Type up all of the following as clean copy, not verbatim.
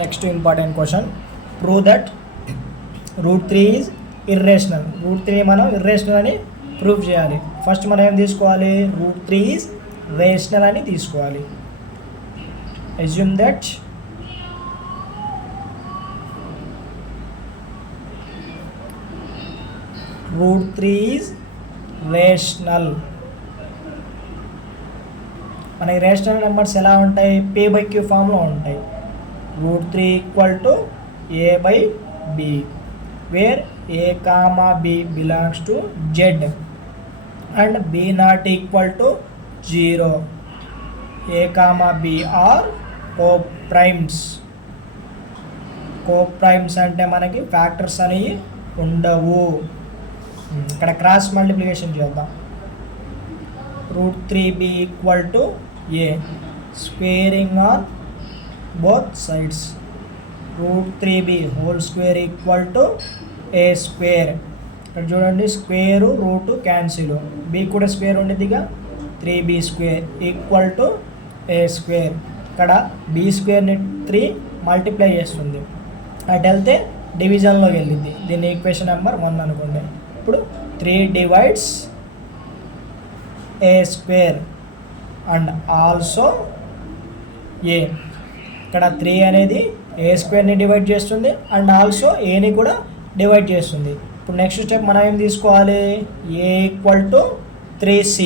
Next important question, prove that root 3 is irrational. Root 3 మనం irrational అని prove చేయాలి. First మనం ఏం తీసుకోవాలి, రూట్ 3 ఈజ్ రేషనల్ అని తీసుకోవాలి. Assume that root 3 is rational. మనకి రేషనల్ నెంబర్స్ ఎలా ఉంటాయి, p/q ఫామ్లో ఉంటాయి. Root 3 equal to a/b, where a, b belongs to z and b not equal to 0. a, b are co-primes. co-primes అంటే మనకి factors అనేవి ఉండవు. ఇక్కడ క్రాస్ మల్టిప్లికేషన్ చేద్దాం. Root 3b equal to a, squaring on both sides. Root 3b whole square equal to a square. ఇక్కడ చూడండి, square root cancel, b కూడా square ఉండేదిగా, 3b square equal to a square. ఇక్కడ b స్క్వేర్ని 3 multiply చేస్తుంది, అటు వెళ్తే డివిజన్లోకి వెళ్ళింది. దీన్ని ఈక్వేషన్ నెంబర్ 1 అనుకోండి. ఇప్పుడు 3 divides a square and also a. ఇక్కడ 3 అనేది ఏ స్క్వేర్ని డివైడ్ చేస్తుంది అండ్ ఆల్సో ఏని కూడా డివైడ్ చేస్తుంది. ఇప్పుడు నెక్స్ట్ స్టెప్ మనం ఏం తీసుకోవాలి, ఏ ఈక్వల్ టు 3c.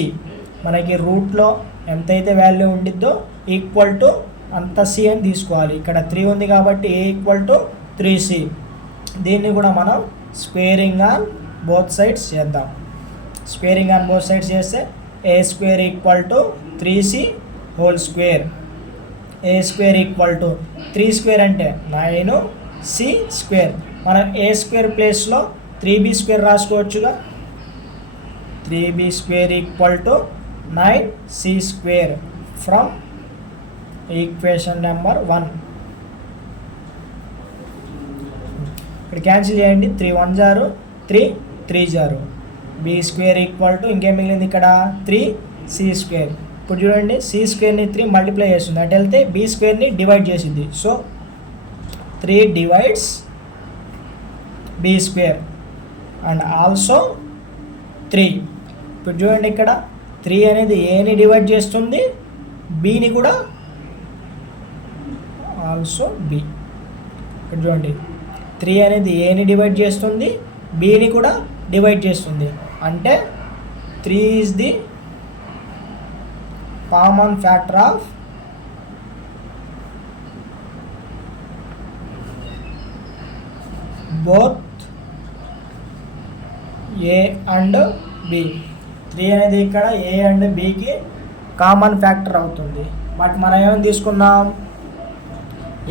మనకి రూట్లో ఎంతైతే వాల్యూ ఉండిద్దో ఈక్వల్ టు అంత c అని తీసుకోవాలి. ఇక్కడ 3 ఉంది కాబట్టి ఏ ఈక్వల్ టు 3c. దీన్ని కూడా మనం స్క్వేరింగ్ ఆన్ బోత్ సైడ్స్ చేద్దాం. స్క్వేరింగ్ ఆన్ బోత్ సైడ్స్ చేస్తే a square equal to 3c whole square. A square equal to 3 square అంటే 9c స్క్వేర్. మనం ఏ స్క్వేర్ ప్లేస్లో 3b స్క్వేర్ రాసుకోవచ్చుగా. 3b square equal to 9c square from equation number 1. ఇక్కడ cancel చేయండి, 3 1 జారు, 3 3 జారు. b square equal to ఇంకేం మిగిలింది ఇక్కడ 3c స్క్వేర్. ఇప్పుడు చూడండి, సి స్క్వేర్ని 3 మల్టిప్లై చేస్తుంది, అటు వెళ్తే బి స్క్వేర్ని డివైడ్ చేసింది. So 3 divides B square and also 3. ఇప్పుడు చూడండి, ఇక్కడ 3 అనేది ఏని డివైడ్ చేస్తుంది, బిని కూడా ఆల్సో బి. ఇక్కడ చూడండి, 3 అనేది ఏని డివైడ్ చేస్తుంది, బిని కూడా డివైడ్ చేస్తుంది. అంటే 3 is the common factor of both A and B. 3 అనేది ఇక్కడ ఏ అండ్ బికి కామన్ ఫ్యాక్టర్ అవుతుంది. బట్ మనం ఏమని తీసుకున్నాం,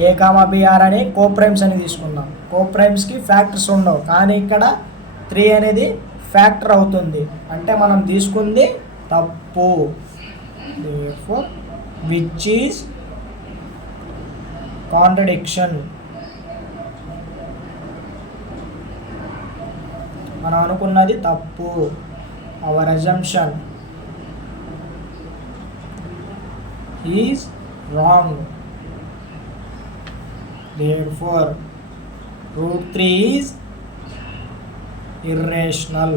ఏ బి ఆర్ అని కోప్రైమ్స్ అని తీసుకున్నాం. కోప్రైమ్స్కి ఫ్యాక్టర్స్ ఉండవు, కానీ ఇక్కడ 3 అనేది ఫ్యాక్టర్ అవుతుంది. అంటే మనం తీసుకుంది తప్పు. Therefore, which is contradiction. మనం అనుకున్నది తప్పు. Our assumption is wrong. Therefore, root 3 is irrational.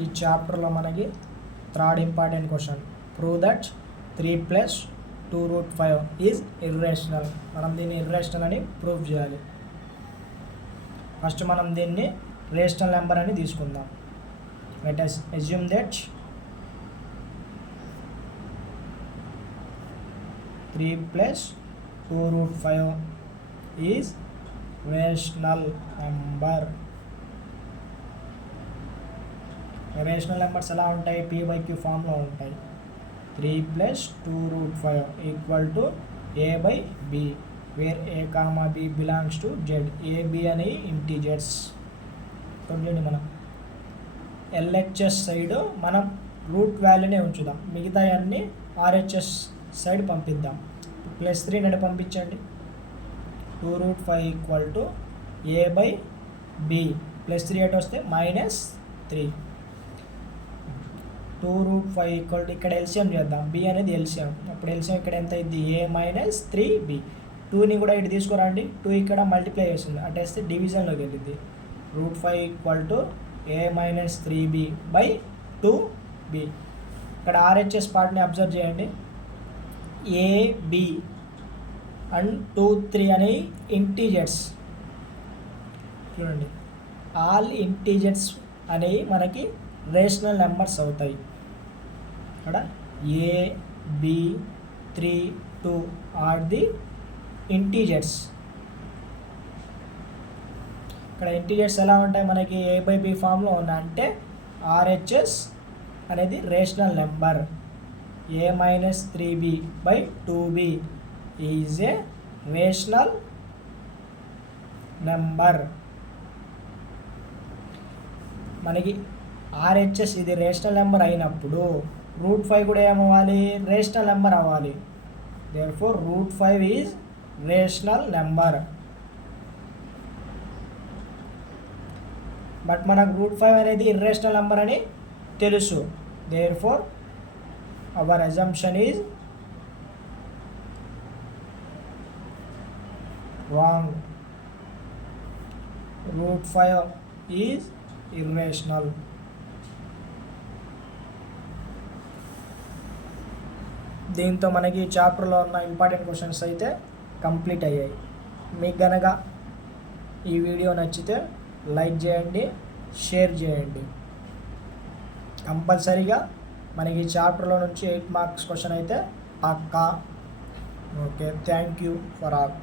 ఈ చాప్టర్లో మనకి third important question, prove that 3 + 2√5 is irrational. మనం దీన్ని ఇర్రేషనల్ అని ప్రూవ్ చేయాలి. ఫస్ట్ మనం దీన్ని రేషనల్ నెంబర్ అని తీసుకుందాం. Let us assume that 3 + 2√5 is rational number. Rational numbers ఎలా ఉంటాయి, p/q ఫామ్లో ఉంటాయి. 3 + 2√5 equal to a/b, where a, b belongs to z. a, b అనేవి ఇంటీజర్స్. చూడండి, మనం LHS సైడ్ మనం రూట్ వాల్యూనే ఉంచుదాం, మిగతా అన్నీ ఆర్హెచ్ఎస్ సైడ్ పంపిద్దాం. +3 నన్ను పంపించండి. 2√5 ఈక్వల్ టు a/b +3 ఎటు వస్తే -3. 2√5 ఈక్వల్ టు ఇక్కడ ఎల్సిఎం చేద్దాం, b అనేది ఎల్సిఎం. అప్పుడు ఎల్సిఎం ఇక్కడ ఎంత అయింది, a - 3b. 2ని కూడా ఇటు తీసుకురండి, 2 ఇక్కడ మల్టిప్లై చేస్తుంది, అటు వేస్తే డివిజన్లోకి వెళ్ళింది. √5 ఈక్వల్ టు a - 3b/2b. ఇక్కడ ఆర్హెచ్ఎస్ పార్ట్ని అబ్జర్వ్ చేయండి. a, b అండ్ 2, 3 అనేవి ఇంటీజర్స్. చూడండి, ఆల్ ఇంటీజర్స్ అనేవి మనకి రేషనల్ నెంబర్స్ అవుతాయి. ఇక్కడ a, b, 3, 2 are the integers. ఇక్కడ ఇంటీజర్స్ ఎలా ఉంటాయి మనకి, a/b ఫామ్లో ఉన్నాయి. అంటే ఆర్హెచ్ఎస్ అనేది rational number. a - 3b/2b is a rational number. మనకి ఆర్హెచ్ఎస్ ఇది రేషనల్ నెంబర్ అయినప్పుడు √5 కూడా ఏమవ్వాలి, రేషనల్ నెంబర్ అవ్వాలి. Therefore √5 is rational number. But మనకు √5 అనేది ఇర్రేషనల్ నెంబర్ అని తెలుసు. Therefore our assumption is wrong. √5 is irrational. దీంతో మనకి చాప్టర్లో ఉన్న ఇంపార్టెంట్ క్వశ్చన్స్ అయితే కంప్లీట్ అయ్యాయి. మీకు గనక ఈ వీడియో నచ్చితే లైక్ చేయండి, షేర్ చేయండి. కంపల్సరీగా మనకి చాప్టర్లో నుంచి 8 మార్క్స్ క్వశ్చన్ అయితే పక్కా. Okay, thank you for all.